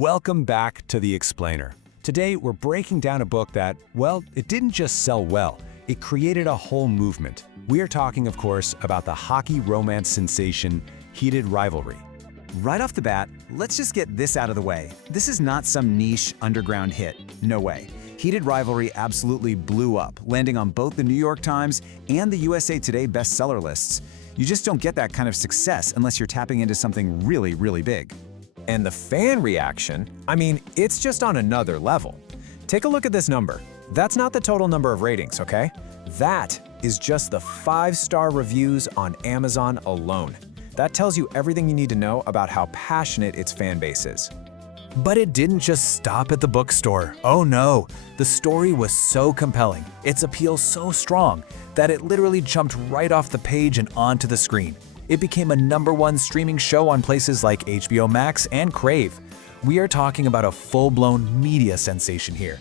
Welcome back to The Explainer. Today, we're breaking down a book that, well, it didn't just sell well, it created a whole movement. We are talking, of course, about the hockey romance sensation, Heated Rivalry. Right off the bat, let's just get this out of the way. This is not some niche underground hit. No way. Heated Rivalry absolutely blew up, landing on both the New York Times and the USA Today bestseller lists. You just don't get that kind of success unless you're tapping into something really, really big. And the fan reaction, I mean, it's just on another level. Take a look at this number. That's not the total number of ratings, okay? That is just the 5-star reviews on Amazon alone. That tells you everything you need to know about how passionate its fan base is. But it didn't just stop at the bookstore. Oh no, the story was so compelling, its appeal so strong, that it literally jumped right off the page and onto the screen. It became a #1 streaming show on places like HBO Max and Crave. We are talking about a full-blown media sensation here.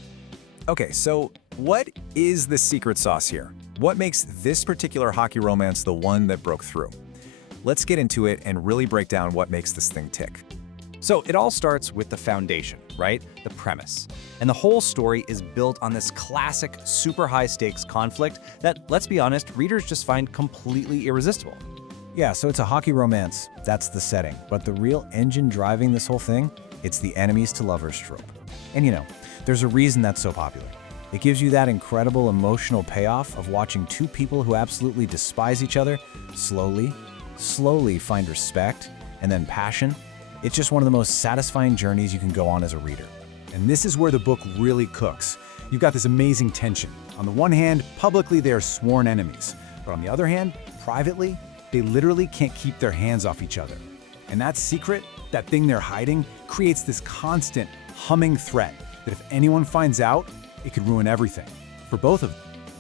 Okay, so what is the secret sauce here? What makes this particular hockey romance the one that broke through? Let's get into it and really break down what makes this thing tick. So it all starts with the foundation, right? The premise. And the whole story is built on this classic, super high-stakes conflict that, let's be honest, readers just find completely irresistible. Yeah, so it's a hockey romance. That's the setting. But the real engine driving this whole thing, it's the enemies to lovers trope. And you know, there's a reason that's so popular. It gives you that incredible emotional payoff of watching two people who absolutely despise each other slowly find respect and then passion. It's just one of the most satisfying journeys you can go on as a reader. And this is where the book really cooks. You've got this amazing tension. On the one hand, publicly they are sworn enemies, but on the other hand, privately, they literally can't keep their hands off each other. And that secret, that thing they're hiding, creates this constant, humming threat that if anyone finds out, it could ruin everything, for both of them.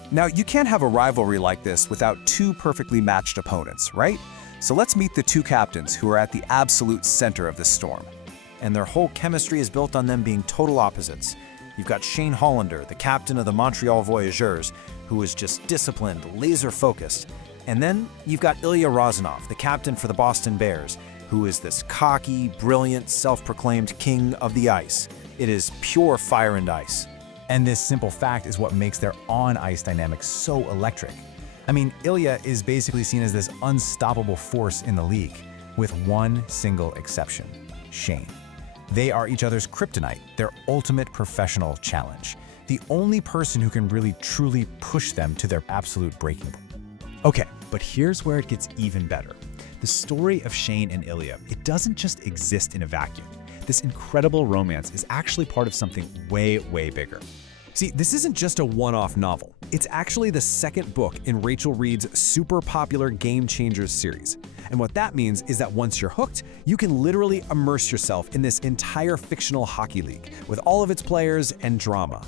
Now, you can't have a rivalry like this without two perfectly matched opponents, right? So let's meet the two captains who are at the absolute center of this storm. And their whole chemistry is built on them being total opposites. You've got Shane Hollander, the captain of the Montreal Voyageurs, who is just disciplined, laser-focused. And then you've got Ilya Rozanov, the captain for the Boston Bears, who is this cocky, brilliant, self-proclaimed king of the ice. It is pure fire and ice. And this simple fact is what makes their on-ice dynamic so electric. I mean, Ilya is basically seen as this unstoppable force in the league, with one single exception: Shane. They are each other's kryptonite, their ultimate professional challenge. The only person who can really truly push them to their absolute breaking point. Okay, but here's where it gets even better. The story of Shane and Ilya, it doesn't just exist in a vacuum. This incredible romance is actually part of something way, way bigger. See, this isn't just a one-off novel. It's actually the second book in Rachel Reid's super popular Game Changers series. And what that means is that once you're hooked, you can literally immerse yourself in this entire fictional hockey league with all of its players and drama.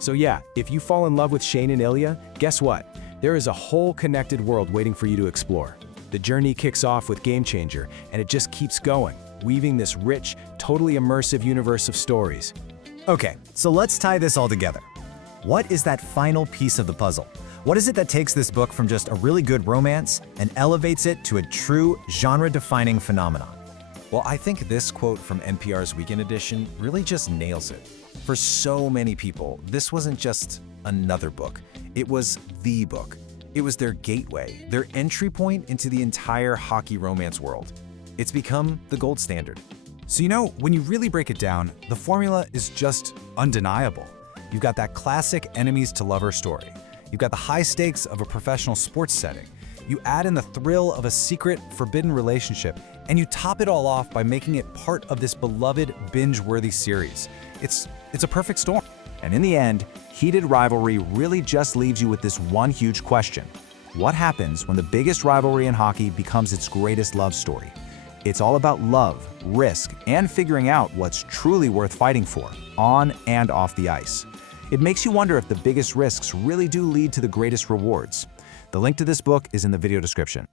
So yeah, if you fall in love with Shane and Ilya, guess what? There is a whole connected world waiting for you to explore. The journey kicks off with Game Changer, and it just keeps going, weaving this rich, totally immersive universe of stories. Okay, so let's tie this all together. What is that final piece of the puzzle? What is it that takes this book from just a really good romance and elevates it to a true genre-defining phenomenon? Well, I think this quote from NPR's Weekend Edition really just nails it. For so many people, this wasn't just another book. It was the book. It was their gateway, their entry point into the entire hockey romance world. It's become the gold standard. So you know, when you really break it down, the formula is just undeniable. You've got that classic enemies to lover story. You've got the high stakes of a professional sports setting. You add in the thrill of a secret, forbidden relationship, and you top it all off by making it part of this beloved, binge-worthy series. It's a perfect storm. And in the end, Heated Rivalry really just leaves you with this one huge question. What happens when the biggest rivalry in hockey becomes its greatest love story? It's all about love, risk, and figuring out what's truly worth fighting for, on and off the ice. It makes you wonder if the biggest risks really do lead to the greatest rewards. The link to this book is in the video description.